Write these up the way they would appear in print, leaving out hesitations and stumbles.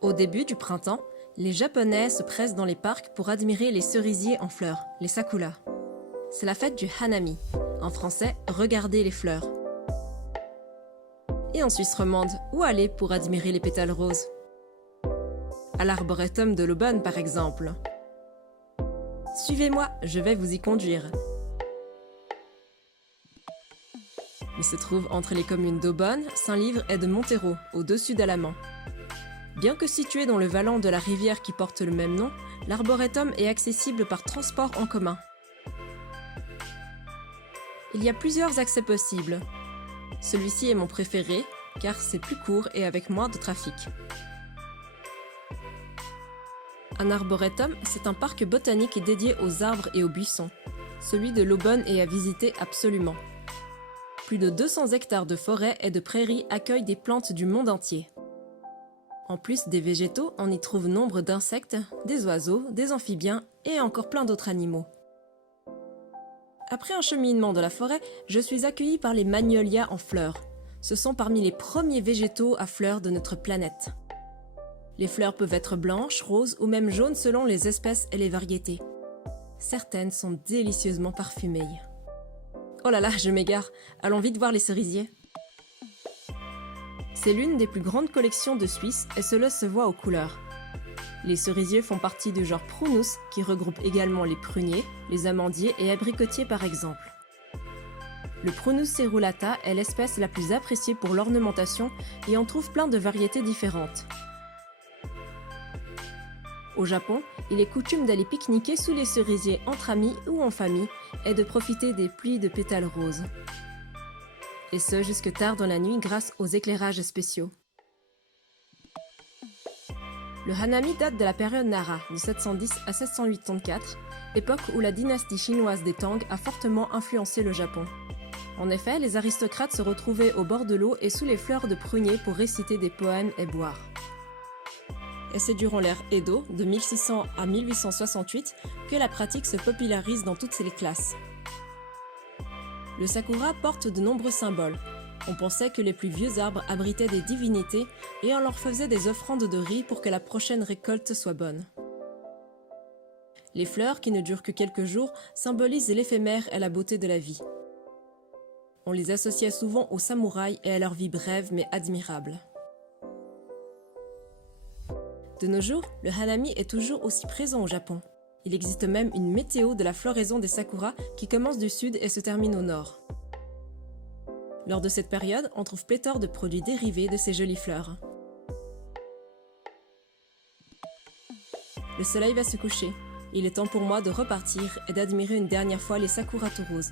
Au début du printemps, les Japonais se pressent dans les parcs pour admirer les cerisiers en fleurs, les sakura. C'est la fête du hanami, en français « regarder les fleurs ». Et en Suisse romande, où aller pour admirer les pétales roses? À l'arboretum de l'Aubonne par exemple. Suivez-moi, je vais vous y conduire. Il se trouve entre les communes d'Aubonne, Saint-Livre et de Monthérault, au-dessus d'Alamand. Bien que situé dans le vallon de la rivière qui porte le même nom, l'arboretum est accessible par transport en commun. Il y a plusieurs accès possibles. Celui-ci est mon préféré, car c'est plus court et avec moins de trafic. Un arboretum, c'est un parc botanique dédié aux arbres et aux buissons. Celui de l'Aubonne est à visiter absolument. Plus de 200 hectares de forêt et de prairies accueillent des plantes du monde entier. En plus des végétaux, on y trouve nombre d'insectes, des oiseaux, des amphibiens et encore plein d'autres animaux. Après un cheminement de la forêt, je suis accueillie par les magnolias en fleurs. Ce sont parmi les premiers végétaux à fleurs de notre planète. Les fleurs peuvent être blanches, roses ou même jaunes selon les espèces et les variétés. Certaines sont délicieusement parfumées. Oh là là, je m'égare. Allons vite voir les cerisiers. C'est l'une des plus grandes collections de Suisse et cela se voit aux couleurs. Les cerisiers font partie du genre Prunus qui regroupe également les pruniers, les amandiers et abricotiers par exemple. Le Prunus cerulata est l'espèce la plus appréciée pour l'ornementation et on trouve plein de variétés différentes. Au Japon, il est coutume d'aller pique-niquer sous les cerisiers entre amis ou en famille et de profiter des pluies de pétales roses. Et ce jusque tard dans la nuit grâce aux éclairages spéciaux. Le hanami date de la période Nara, de 710 à 784, époque où la dynastie chinoise des Tang a fortement influencé le Japon. En effet, les aristocrates se retrouvaient au bord de l'eau et sous les fleurs de prunier pour réciter des poèmes et boire. Et c'est durant l'ère Edo, de 1600 à 1868, que la pratique se popularise dans toutes les classes. Le sakura porte de nombreux symboles. On pensait que les plus vieux arbres abritaient des divinités et on leur faisait des offrandes de riz pour que la prochaine récolte soit bonne. Les fleurs, qui ne durent que quelques jours, symbolisent l'éphémère et la beauté de la vie. On les associait souvent aux samouraïs et à leur vie brève mais admirable. De nos jours, le hanami est toujours aussi présent au Japon. Il existe même une météo de la floraison des sakuras qui commence du sud et se termine au nord. Lors de cette période, on trouve pléthore de produits dérivés de ces jolies fleurs. Le soleil va se coucher. Il est temps pour moi de repartir et d'admirer une dernière fois les sakuras tout roses.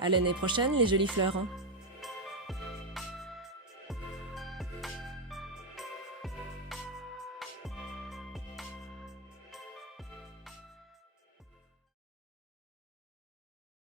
À l'année prochaine, les jolies fleurs.